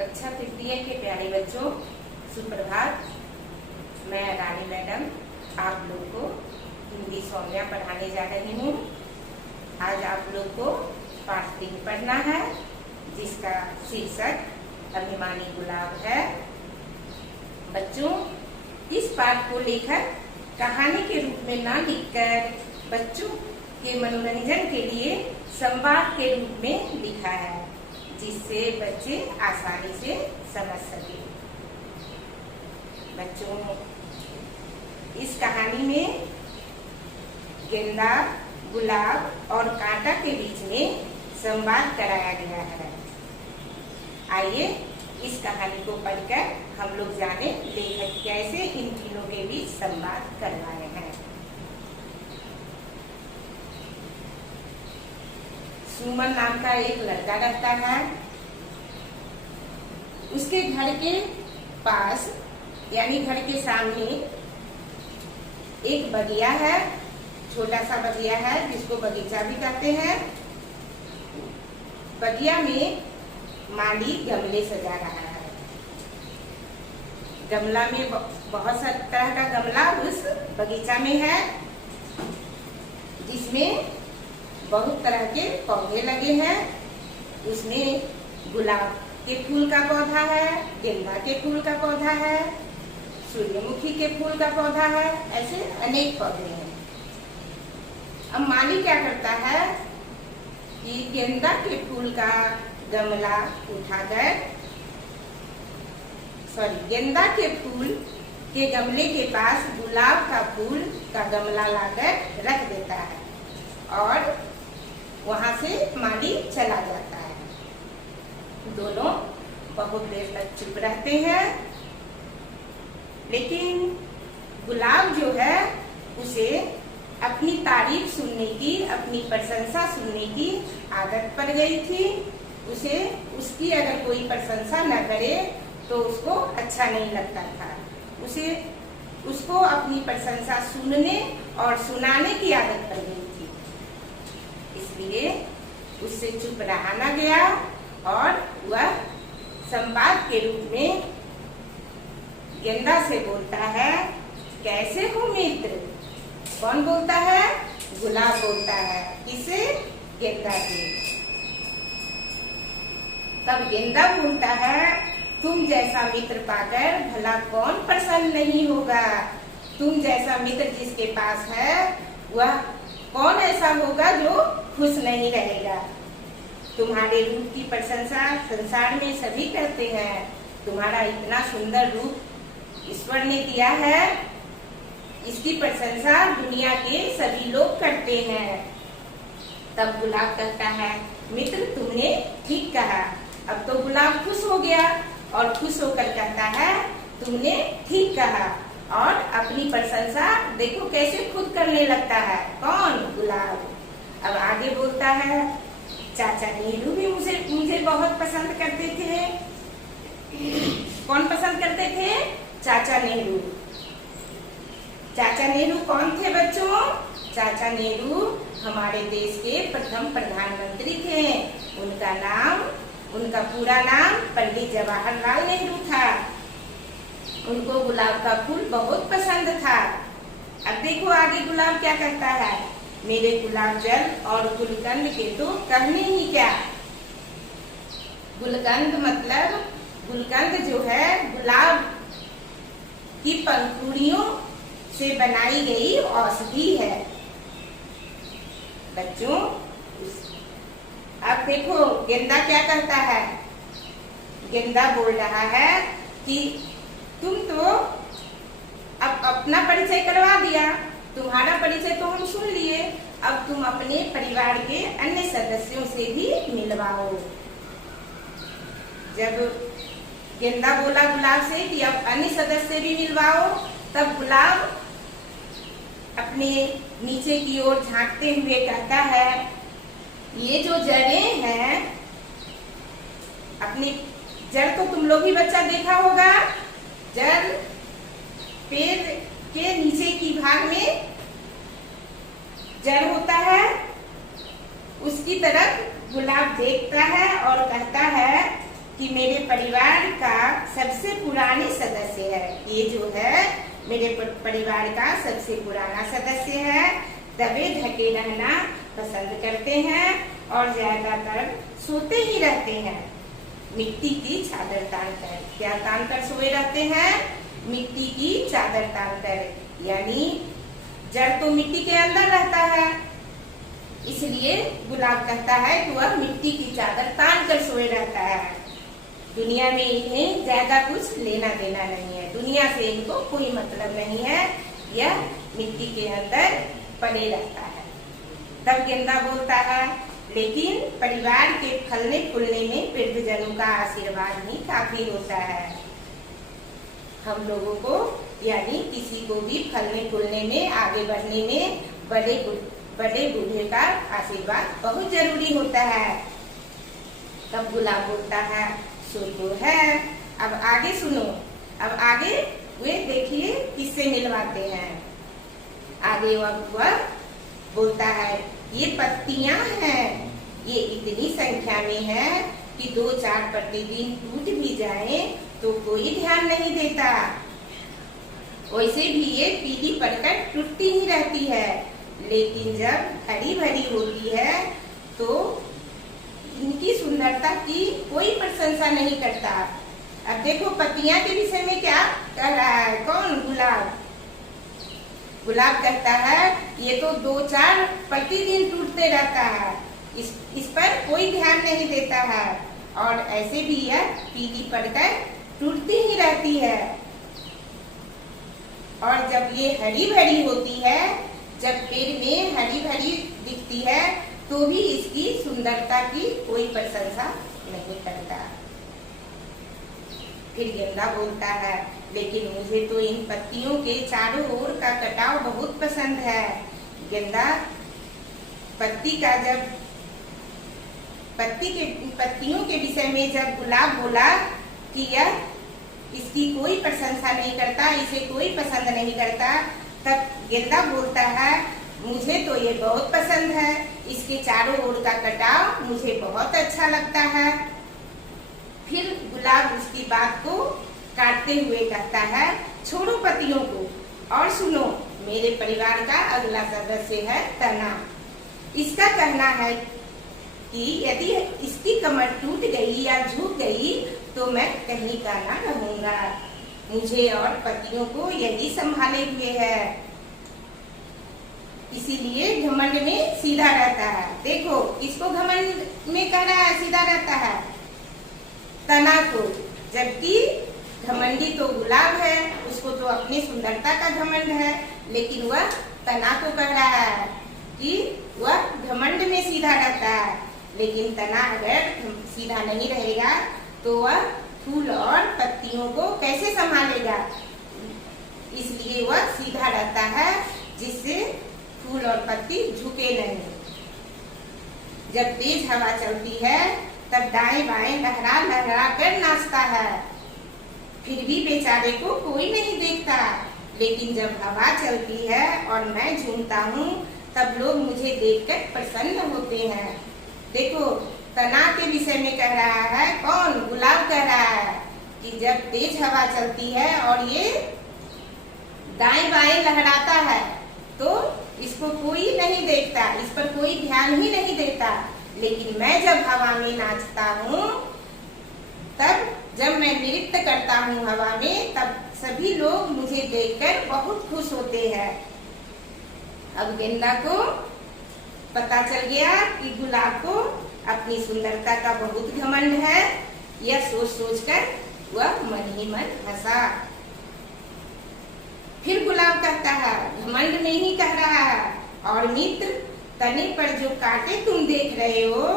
कक्षा तृतीय के प्यारे बच्चों, सुप्रभात। मैं रानी मैडम आप लोग को हिंदी सौम्या पढ़ाने जा रही हूँ। आज आप लोग को पाठ 3 पढ़ना है, जिसका शीर्षक अभिमानी गुलाब है। बच्चों, इस पाठ को लेकर कहानी के रूप में ना लिखकर बच्चों के मनोरंजन के लिए संवाद के रूप में लिखा है, जिससे बच्चे आसानी से समझ सके। बच्चों, इस कहानी में गेंदा, गुलाब और कांटा के बीच में संवाद कराया गया है। आइए इस कहानी को पढ़कर हम लोग जाने लेखक कैसे इन तीनों के बीच संवाद कर रहे हैं। सुमन नाम का एक लड़का रहता है। उसके घर के पास यानी घर के सामने एक बगिया है, छोटा सा बगिया है जिसको बगीचा भी कहते हैं। बगिया में माली गमले सजा रहा है। गमला में बहुत सा तरह का गमला उस बगीचा में है, जिसमें बहुत तरह के पौधे लगे हैं। उसमें गुलाब के फूल का पौधा है, गेंदा के फूल का पौधा है, सूर्यमुखी के फूल का पौधा है, ऐसे अनेक पौधे हैं। अब माली क्या करता है कि गेंदा के फूल का गमला उठाकर गेंदा के फूल के गमले के पास गुलाब का फूल का गमला लाकर रख देता है और वहां से माली चला जाता है। दोनों बहुत देर तक चुप रहते हैं, लेकिन गुलाब जो है उसे अपनी तारीफ सुनने की, अपनी प्रशंसा सुनने की आदत पड़ गई थी। उसे उसकी अगर कोई प्रशंसा न करे तो उसको अच्छा नहीं लगता था। उसको अपनी प्रशंसा सुनने और सुनाने की आदत पड़ गई थी, इसलिए उससे चुप रहा न गया और वह संवाद के रूप में गेंदा से बोलता है, कैसे हो मित्र? कौन बोलता है? गुलाब बोलता है। किसे? गेंदा से। तब गेंदा बोलता है, तुम जैसा मित्र पाकर भला कौन प्रसन्न नहीं होगा? तुम जैसा मित्र जिसके पास है वह कौन ऐसा होगा जो खुश नहीं रहेगा? तुम्हारे रूप की प्रशंसा संसार में सभी करते हैं। तुम्हारा इतना सुंदर रूप ईश्वर ने दिया है, इसकी प्रशंसा दुनिया के सभी लोग करते हैं। तब गुलाब कहता है, मित्र तुमने ठीक कहा। अब तो गुलाब खुश हो गया और खुश होकर कहता है, तुमने ठीक कहा, और अपनी प्रशंसा देखो कैसे खुद करने लगता है। कौन? गुलाब। अब आगे बोलता है, चाचा नेहरू भी मुझे बहुत पसंद करते थे। कौन पसंद करते थे? चाचा नेहरू। चाचा नेहरू कौन थे बच्चों? चाचा नेहरू हमारे देश के प्रथम प्रधानमंत्री थे। उनका पूरा नाम पंडित जवाहरलाल नेहरू था। उनको गुलाब का फूल बहुत पसंद था। अब देखो आगे गुलाब क्या कहता है, मेरे गुलाब जल और गुलकंद के तो कहने ही क्या। गुलकंद मतलब गुलकंद जो है गुलाब की पंखुड़ियों से बनाई गई औषधि है। बच्चों, अब देखो गेंदा क्या कहता है। गेंदा बोल रहा है कि तुम तो अब अपना परिचय करवा दिया, तुम्हारा परिचय तो हम सुन लिए, अब तुम अपने परिवार के अन्य सदस्यों से भी मिलवाओ। जब गेंदा बोला गुलाब से कि अब अन्य सदस्य भी मिलवाओ, तब गुलाब अपने नीचे की ओर झांकते हुए कहता है, ये जो जड़ें हैं, अपनी जड़ तो तुम लोग भी बच्चा देखा होगा, जड़ पेड़ के नीचे की भाग में जड़ होता है, उसकी तरफ गुलाब देखता है और कहता है कि मेरे परिवार का सबसे पुराने सदस्य है। ये जो है मेरे परिवार का सबसे पुराना सदस्य है। दबे ढके रहना पसंद करते हैं और ज्यादातर सोते ही रहते हैं मिट्टी की चादर तान कर। क्या तान कर सोए रहते हैं? मिट्टी की चादर तान कर। यानी जड़ तो मिट्टी के अंदर रहता है, इसलिए गुलाब कहता है कि वह मिट्टी की चादर तान कर सोए रहता है। दुनिया में इन्हें ज्यादा कुछ लेना देना नहीं है, दुनिया से इनको कोई मतलब नहीं है, यह मिट्टी के अंदर पड़े रहता है। तब गेंदा बोलता है, लेकिन परिवार के फलने फूलने में वृद्धजनों का आशीर्वाद ही काफी होता है। हम लोगों को यानी किसी को भी फलने फूलने में, आगे बढ़ने में बड़े बूढ़े का आशीर्वाद बहुत जरूरी होता है। तब गुलाब बोलता है, सो तो है, अब आगे सुनो। अब आगे वे देखिए किससे मिलवाते हैं। आगे वह बोलता है, ये पत्तियां हैं, ये इतनी संख्या में है कि 2-4 प्रतिदिन टूट भी जाए तो कोई ध्यान नहीं देता। वैसे भी ये पीली पड़कर टूटती ही रहती है, लेकिन जब हरी भरी होती है तो इनकी सुंदरता की कोई प्रशंसा नहीं करता। अब देखो पत्तियां के विषय में क्या कह रहा है, कौन? गुलाब। गुलाब कहता है ये तो 2-4 प्रतिदिन टूटते रहता है, इस पर कोई ध्यान नहीं देता है, और ऐसे भी यह पीली पड़कर टूटती ही रहती है। और जब ये हरी भरी होती है, जब पेड़ में हरी भरी दिखती है, तो भी इसकी सुंदरता की कोई प्रशंसा नहीं करता। फिर गेंदा बोलता है, लेकिन मुझे तो इन पत्तियों के चारों ओर का कटाव बहुत पसंद है। गेंदा पत्तियों के विषय में जब गुलाब बोला कि यह इसकी कोई प्रशंसा नहीं करता, इसे कोई पसंद नहीं करता, तब गेंदा बोलता है, मुझे तो ये बहुत पसंद है, इसके चारों ओर का कटाव मुझे बहुत अच्छा लगता है। फिर गुलाब उसकी बात को काटते हुए कहता है, छोड़ो पत्तियों को और सुनो, मेरे परिवार का अगला सदस्य है तना। इसका कहना है कि यदि इसकी कमर टूट गई या झुक गई तो मैं कहीं का ना रहूंगा। मुझे और पत्तियों को यही संभाले हुए है, इसीलिए घमंड में सीधा रहता है। देखो इसको घमंड में कह रहा है सीधा रहता है, तना को, जबकि घमंडी तो गुलाब है, उसको तो अपनी सुंदरता का घमंड है, लेकिन वह तना को कह रहा है कि वह घमंड में सीधा रहता है। लेकिन तना अगर सीधा नहीं रहेगा तो वह फूल और पत्तियों को कैसे संभालेगा, इसलिए वह सीधा रहता है, जिससे फूल और पत्ती झुके नहीं। जब तेज हवा चलती है तब दाएं बाएं लहरा लहरा कर नाचता है, फिर भी बेचारे को कोई नहीं देखता। लेकिन जब हवा चलती है और मैं झूमता हूँ तब लोग मुझे देखकर प्रसन्न होते हैं। देखो तना के विषय में कह रहा है, कौन? गुलाब कह रहा है कि जब तेज हवा चलती है और ये दाएं बाएं लहराता है तो इसको कोई नहीं देखता, इस पर कोई ध्यान ही नहीं देता। लेकिन मैं जब हवा में नाचता हूँ, तब जब मैं नृत्य करता हूँ हवा में, तब सभी लोग मुझे देखकर बहुत खुश होते हैं। अब गेंदा को पता चल गया कि गुलाब को अपनी सुंदरता का बहुत घमंड है। यह सोच सोच कर वह मन ही मन हंसा। फिर गुलाब कहता है, घमंड नहीं कह रहा है, और मित्र, तने पर जो कांटे तुम देख रहे हो,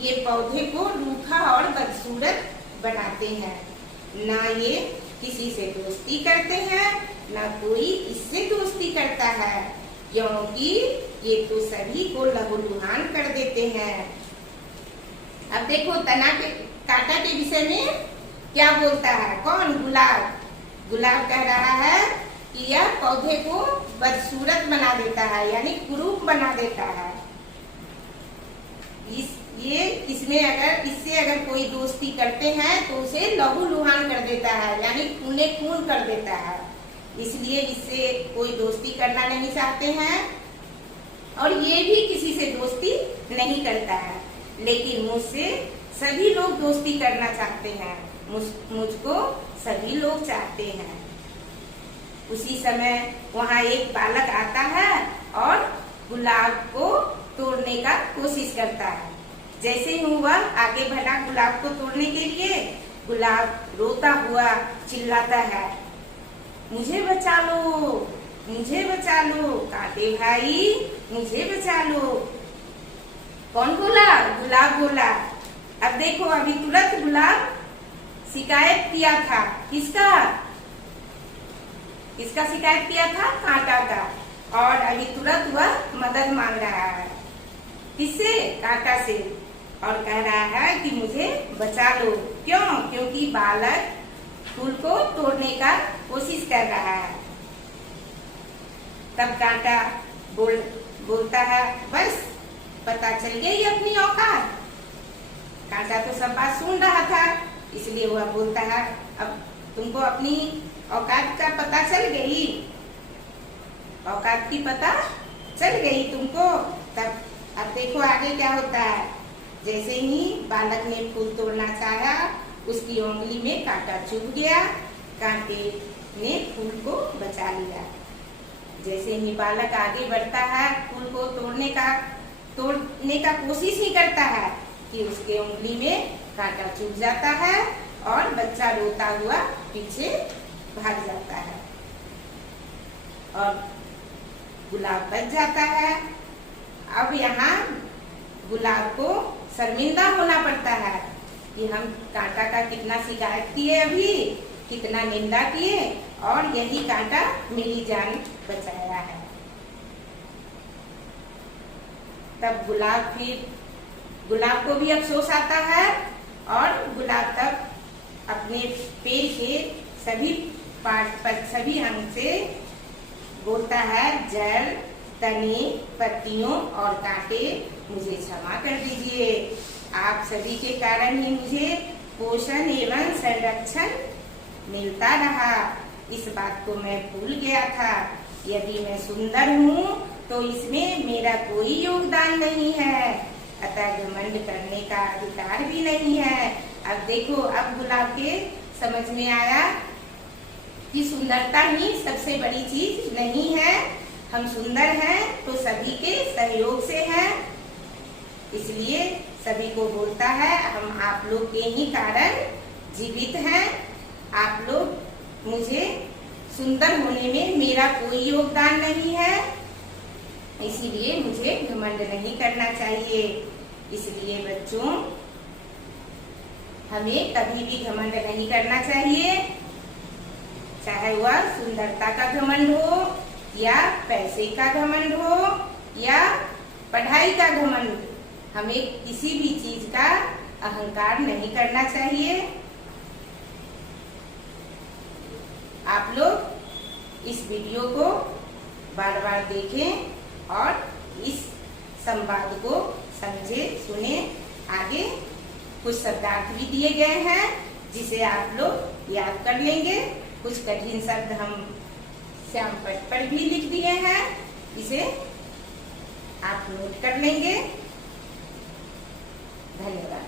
ये पौधे को रूखा और बदसूरत बनाते हैं। ना ये किसी से दोस्ती करते हैं, ना कोई इससे दोस्ती करता है, क्योंकि ये तो सभी को लहूलुहान कर देते हैं। अब देखो तना के कांटा के विषय में क्या बोलता है, कौन? गुलाब। गुलाब कह रहा है कि यह पौधे को बदसूरत बना देता है, यानी कुरूप बना देता है। ये इससे अगर कोई दोस्ती करते हैं तो उसे लहू लुहान कर देता है, यानी खूने खून कर देता है। इसलिए इससे कोई दोस्ती करना नहीं चाहते हैं और ये भी किसी से दोस्ती नहीं करता है। लेकिन मुझसे सभी लोग दोस्ती करना चाहते हैं, मुझको सभी लोग चाहते हैं। उसी समय वहाँ एक बालक आता है और गुलाब को तोड़ने का कोशिश करता है। जैसे ही वह आगे बढ़ा गुलाब को तोड़ने के लिए, गुलाब रोता हुआ चिल्लाता है, मुझे बचा लो, मुझे बचा लो, कांटे भाई मुझे बचा लो। कौन बोला? गुलाब बोला। अब देखो, अभी तुरंत गुलाब शिकायत किया था, किसका शिकायत किया था? कांटा का। और अभी तुरंत वह मदद मांग रहा है, किससे? कांटा से। और कह रहा है कि मुझे बचा लो। क्यों? क्योंकि बालक फूल को तोड़ने का कोशिश कर रहा है। तब कांटा बोलता है, बस पता चल गई अपनी औकात। कांटा तो सब बात सुन रहा था, इसलिए वह बोलता है, अब तुमको अपनी औकात का पता चल गई, औकात की पता चल गई तुमको। तब अब देखो आगे क्या होता है। जैसे ही बालक ने फूल तोड़ना चाहा, उसकी उंगली में कांटा चुभ गया, कांटे ने फूल को बचा लिया। जैसे ही बालक आगे बढ़ता है, फूल को तोड़ने का कोशिश ही करता है कि उसके उंगली में कांटा चुभ जाता है और बच्चा रोता हुआ पीछे भाग जाता है और गुलाब बच जाता है। अब यहाँ गुलाब को शर्मिंदा होना पड़ता है कि हम कांटा का कितना शिकायत किए, अभी कितना निंदा किए और यही कांटा मेरी जान बचाया है। तब गुलाब को भी अफसोस आता है और गुलाब तब अपने पेड़ के सभी पार्ट पर, सभी अंग से बोलता है, जड़, तने, पत्तियों और कांटे मुझे क्षमा कर दीजिए। आप सभी के कारण ही मुझे पोषण एवं संरक्षण मिलता रहा। इस बात को मैं भूल गया था। यदि मैं सुंदर हूँ तो इसमें मेरा कोई योगदान नहीं है, अतः घमंड करने का अधिकार भी नहीं है। अब देखो, अब गुलाब के समझ में आया कि सुंदरता ही सबसे बड़ी चीज नहीं है। हम सुंदर हैं तो सभी के सहयोग से हैं, इसलिए सभी को बोलता है, हम आप लोग के ही कारण जीवित हैं। आप लोग, मुझे सुंदर होने में मेरा कोई योगदान नहीं है, इसीलिए मुझे घमंड नहीं करना चाहिए। इसलिए बच्चों, हमें कभी भी घमंड नहीं करना चाहिए, चाहे वह सुंदरता का घमंड हो या पैसे का घमंड हो या पढ़ाई का घमंड। हमें किसी भी चीज का अहंकार नहीं करना चाहिए। आप लोग इस वीडियो को बार बार देखें और इस संवाद को समझे, सुने। आगे कुछ शब्दार्थ भी दिए गए हैं जिसे आप लोग याद कर लेंगे। कुछ कठिन शब्द हम श्याम पट पर भी लिख दिए हैं, इसे आप नोट कर लेंगे। धन्यवाद।